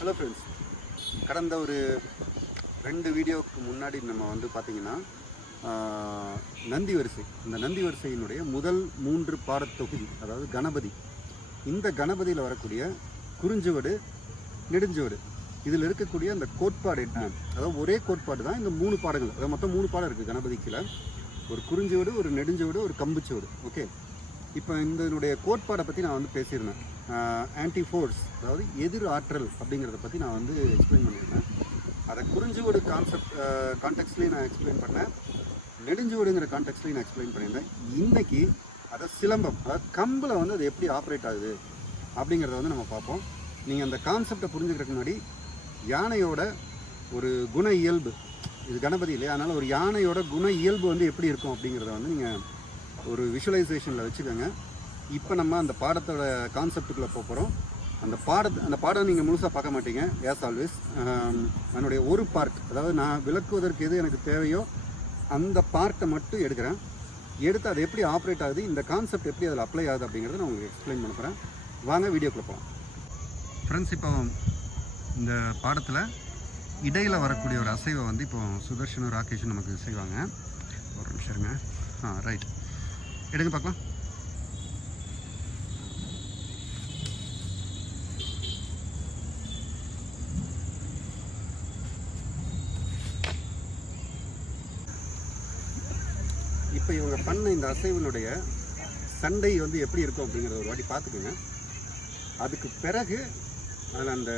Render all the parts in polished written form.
Hello friends, கடந்த ஒரு 2 வீடியோவுக்கு முன்னாடி நம்ம வந்து பார்த்திங்கன்னா நந்தி வரிசை, இந்த நந்தி வரிசையினுடைய முதல் 3 பாடத்தொகுதி, அதாவது கணபதி. இந்த கணபதியில் வரக்கூடிய குறுஞ்சுவடு, நெடுஞ்சுவடு, இதில் இருக்கக்கூடிய அந்த கோட்பாடு என்ன, அதாவது ஒரே கோட்பாடு தான் இந்த 3 பாடங்கள். அதாவது மொத்தம் 3 பாடம் இருக்குது கணபதிக்குள்ள. ஒரு குறுஞ்சுவடு, ஒரு நெடுஞ்சுவடு, ஒரு கம்புச்சுவடு. ஓகே, இப்போ இதனுடைய கோட்பாடை பற்றி நான் வந்து பேசியிருந்தேன். ஆன்டி ஃபோர்ஸ், அதாவது எதிர் ஆற்றல் அப்படிங்கிறத பற்றி நான் வந்து எக்ஸ்பிளைன் பண்ணியிருந்தேன். அதை குறுஞ்சுவடு கான்டெக்ட்லேயும் நான் எக்ஸ்பிளைன் பண்ணேன், நெடுஞ்சுவடுங்கிற கான்டெக்ட்லேயும் நான் எக்ஸ்பிளைன் பண்ணியிருந்தேன். இன்றைக்கி அதை சிலம்பம், அதாவது கம்பில் வந்து அது எப்படி ஆப்ரேட் ஆகுது அப்படிங்கிறத வந்து நம்ம பார்ப்போம். நீங்கள் அந்த கான்செப்டை புரிஞ்சுக்கிறதுக்கு முன்னாடி யானையோட ஒரு குண இயல்பு, இது கணபதி இல்லையா, அதனால் ஒரு யானையோட குண இயல்பு வந்து எப்படி இருக்கும் அப்படிங்கிறத வந்து நீங்கள் ஒரு விஷுவலைசேஷனில் வச்சுக்கோங்க. இப்போ நம்ம அந்த பாடத்தோட கான்செப்டுக்குள்ளே போகிறோம். அந்த பாடம் நீங்கள் முழுசாக பார்க்க மாட்டீங்க. ஆஸ் ஆல்வேஸ் என்னுடைய ஒரு பார்ட், அதாவது நான் விளக்குவதற்கு எது எனக்கு தேவையோ அந்த பார்ட்டை மட்டும் எடுக்கிறேன். எடுத்து அது எப்படி ஆப்ரேட் ஆகுது, இந்த கான்செப்ட் எப்படி அதில் அப்ளை ஆகுது அப்படிங்கிறத நான் உங்களுக்கு எக்ஸ்பிளைன் பண்ண போகிறேன். வாங்க வீடியோக்குள்ளே போகலாம். ஃப்ரெண்ட்ஸ், இப்போ இந்த பாடத்தில் இடையில் வரக்கூடிய ஒரு அசைவை வந்து இப்போ சுதர்ஷனும் ராகேஷும் நமக்கு செய்வாங்க. ஒரு நிமிஷம் இருங்க. ரைட், எடுங்க பார்க்கலாம். இப்போ இவங்க பண்ண இந்த அசைவினுடைய சண்டை வந்து எப்படி இருக்கும் அப்படிங்கிறத ஒரு வாட்டி பார்த்துக்குங்க. அதுக்கு பிறகு அதில் அந்த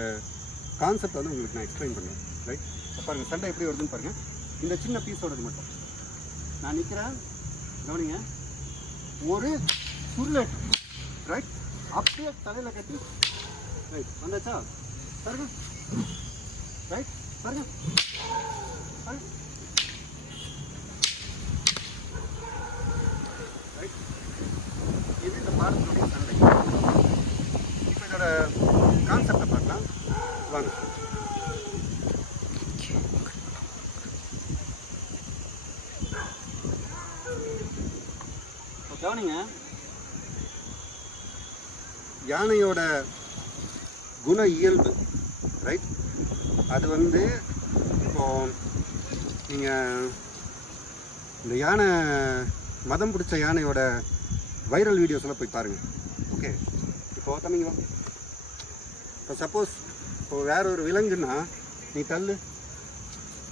கான்செப்ட் வந்து உங்களுக்கு நான் எக்ஸ்பிளைன் பண்ணுவேன். ரைட், பாருங்கள் சண்டை எப்படி வருதுன்னு பாருங்கள். இந்த சின்ன பீஸோடது மட்டும் நான் நிற்கிறேன், கவனிங்க. ஒரு சுருளேட், ரைட், அப்படியே தலையில் கட்டி, ரைட், வந்தாச்சா பாருங்க, ரைட் பாருங்க, ரைட். இது இந்த பாடத்தினுடைய சண்டை. இப்போ இதோட கான்செப்டை பார்க்கலாம் வாங்க. கவனிங்க, யானையோட குண இயல்பு, ரைட், அது வந்து இப்போ நீங்கள் இந்த யானை மதம் பிடிச்ச யானையோட வைரல் வீடியோஸ்லாம் போய் பாருங்கள். ஓகே, இப்போ தம்பிங்க, இப்போ சப்போஸ் இப்போ வேற ஒரு விலங்குன்னா நீ தள்ளு,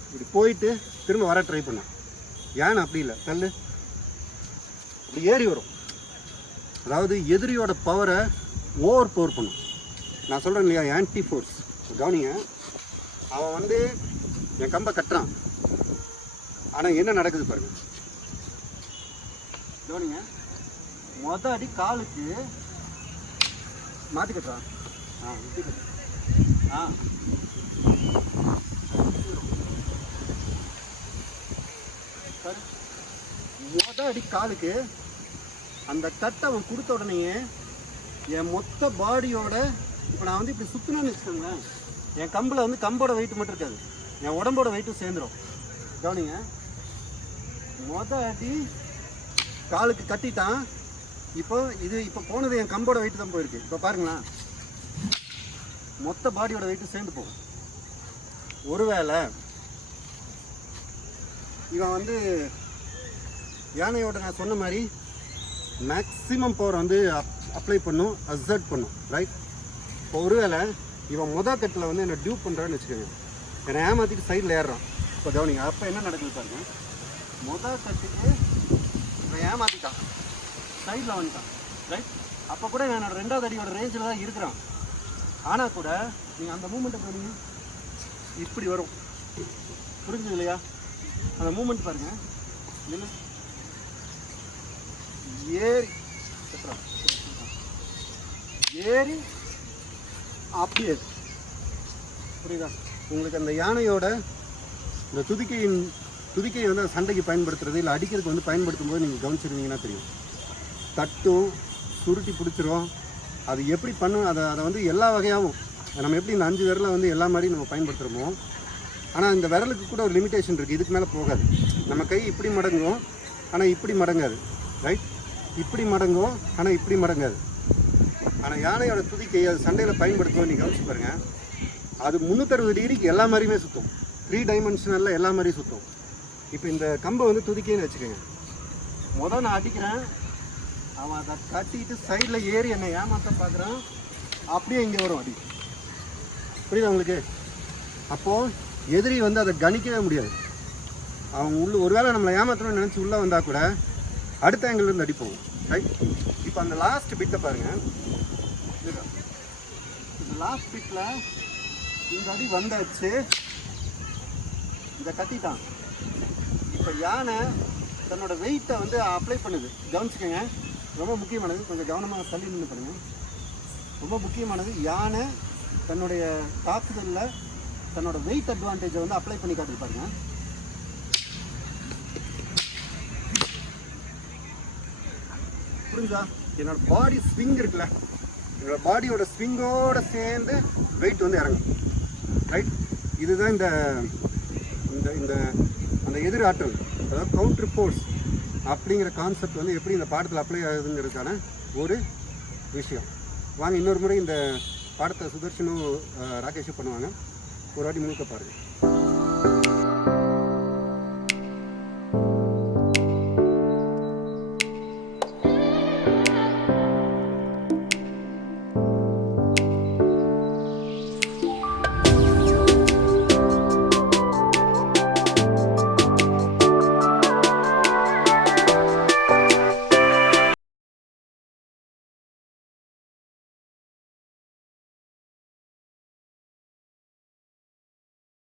இப்படி போயிட்டு திரும்ப வர ட்ரை பண்ண. யானை அப்படி இல்லை, தள்ளு, இப்படி ஏறி வரும். அதாவது எதிரியோட பவரை ஓவர் பவர் பண்ணும். நான் சொல்கிறேன் இல்லையா, ஆன்டி ஃபோர்ஸ். கவனிங்க, அவன் வந்து என் கம்பை கட்டுறான், ஆனால் என்ன நடக்குது பாருங்க. கவனிங்க, மொதல் அடி காலுக்கு மாற்றி கட்டுறான். இப்படி கட்டு. மொதல் அடி காலுக்கு அந்த தட்டை அவன் கொடுத்த உடனேயே என் மொத்த பாடியோட, இப்போ நான் வந்து இப்படி சுற்றினேன்னு வச்சுக்கோங்களேன், என் கம்பில் வந்து கம்போட வெயிட் மட்டும் இருக்காது, என் உடம்போட வெயிட்டும் சேர்ந்துடும். கவனிங்க, மொதல் அடி காலுக்கு கட்டிட்டான். இப்போ போனது என் கம்போட வெயிட்டு தான் போயிருக்கு. இப்போ பாருங்களேன், மொத்த பாடியோட வெயிட்டும் சேர்ந்து போகும். ஒருவேளை இவன் வந்து யானையோட நான் சொன்ன மாதிரி மேக்ஸிமம் பவர் வந்து அப்ளை பண்ணும், அசர்ட் பண்ணும், ரைட். இப்போ ஒருவேளை இவன் மொதல் கட்டில் வந்து என்னை டியூப் பண்ணுறான்னு வச்சுக்கோங்க, என்னை ஏமாற்றிட்டு சைடில் ஏறுறான். இப்போ கவனிங்க, அப்போ என்ன நடக்குது பாருங்க. மொதல் கட்டுக்கு இவன் ஏமாற்றிட்டான், சைடில் வந்துட்டான், ரைட். அப்போ கூட என்னோட 2வது அடியோட ரேஞ்சில் தான் இருக்கிறான். ஆனால் கூட நீங்கள் அந்த மூமெண்ட்டை பாருங்க, இப்படி வரும். புரிஞ்சுது இல்லையா? அந்த மூமெண்ட் பாருங்க, இல்லை ஏறி அப்படியே, புரியுதா உங்களுக்கு? அந்த யானையோட இந்த துதிக்கையை வந்து சண்டைக்கு பயன்படுத்துறது இல்லை அடிக்கிறதுக்கு வந்து பயன்படுத்தும் போது நீங்கள் கவனிச்சிருந்தீங்கன்னா தெரியும், தட்டும் சுருட்டி பிடிச்சிரும். அது எப்படி பண்ணும், அதை வந்து எல்லா வகையாகவும் நம்ம எப்படி இந்த 5 விரலை வந்து எல்லா மாதிரியும் நம்ம பயன்படுத்துகிறோமோ, ஆனால் இந்த விரலுக்கு கூட ஒரு லிமிட்டேஷன் இருக்குது. இதுக்கு மேலே போகாது. நம்ம கை இப்படி மடங்கும், ஆனால் இப்படி மடங்காது, ரைட். இப்படி மடங்கும், ஆனால் இப்படி மடங்காது. ஆனால் யானையோட துதிக்கை அது சண்டையில் பயன்படுத்துவோம். நீங்கள் கவனிச்சு பாருங்கள், அது 360 டிகிரிக்கு எல்லா மாதிரியுமே சுற்றும். 3 டைமென்ஷனலில் எல்லா மாதிரியும் சுற்றும். இப்போ இந்த கம்பை வந்து துதிக்கேன்னு வச்சுக்கோங்க. நான் அடிக்கிறேன், அவன் அதை கட்டிட்டு சைடில் ஏறி என்னை ஏமாற்ற பார்க்குறான், அப்படியே இங்கே வரும் அடி. புரியுதா உங்களுக்கு? அப்போது எதிரி வந்து அதை கணிக்கவே முடியாது. அவங்க ஒருவேளை நம்மளை ஏமாற்றணும்னு நினச்சி உள்ளே வந்தால் கூட அடுத்த ஆங்கிள்லேருந்து அடிப்போம். ரைட்? இப்போ அந்த லாஸ்ட் பிட்டை பாருங்கள். இந்த லாஸ்ட் பிட்டில் இந்த அடி வந்தாச்சு, இதை கட்டிட்டான். இப்போ யானை தன்னோட வெயிட்டை வந்து அப்ளை பண்ணுது. கவனிச்சுக்கோங்க, ரொம்ப முக்கியமானது. கொஞ்சம் கவனமாக தள்ளி நின்று பாருங்க. ரொம்ப முக்கியமானது, யானை தன்னுடைய தாக்குதலில் தன்னோட வெயிட் அட்வான்டேஜை வந்து அப்ளை பண்ணி காட்டுது பாருங்க. புரிஞ்சா? என்னோட பாடி ஸ்விங் இருக்குல்ல, என்னோட பாடியோட ஸ்விங்கோட சேர்ந்து வெயிட் வந்து இறங்கும். ரைட்? இதுதான் இந்த இந்த அந்த எதிர் ஆற்றல், அதாவது கவுண்டர் ஃபோர்ஸ் அப்படிங்கிற கான்செப்ட் வந்து எப்படி இந்த பாடத்தில் அப்ளை ஆகுதுங்கிறதுக்கான ஒரு விஷயம். வாங்க இன்னொரு முறை இந்த பாடத்தை சுதர்ஷனும் ராகேஷும் பண்ணுவாங்க. ஒரு வாட்டி முழுக்க பாருங்கள்.